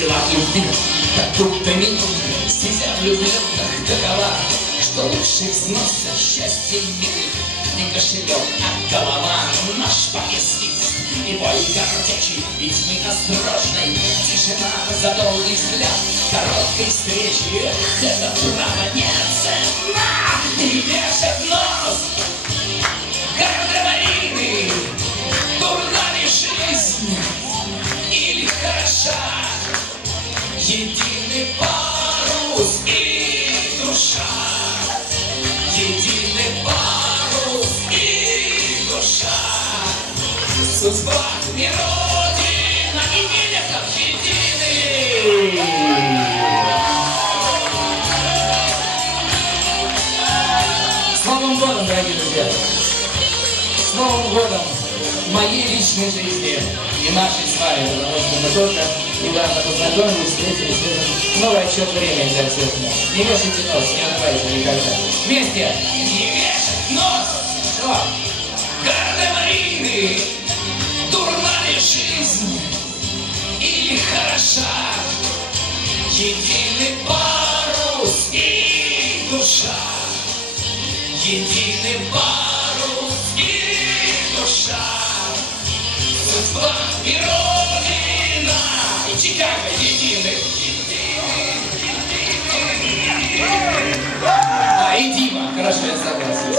Сила любви, как будто мир, стезя влюбленных такова, что лучший взнос за счастье милых не кошелек, а голова. Наш пояснист и бой картечи, и тьмы осторожной, тишина за долгий взгляд короткой встречи. Эх, это право не цена, и вешает нос гардемарины. Дурна ли жизнь или хороша? Единый парус и душа. Единый парус и душа. Судьба и Родина, и мир как единый. С Новым годом, дорогие друзья! С Новым годом моей личной жизни и нашей с вами, потому что мы только недавно познакомились, встретились, это новый отсчет времени для всех нас. Не вешайте нос, не унывайте никогда. Вместе! Не вешать нос! Что? Гардемарины! Дурна ли жизнь или хороша? Единый парус и душа. Единый парус и душа. Судьба и Родина, и Чикаго едины. А, и Дима, хорошо, я согласен.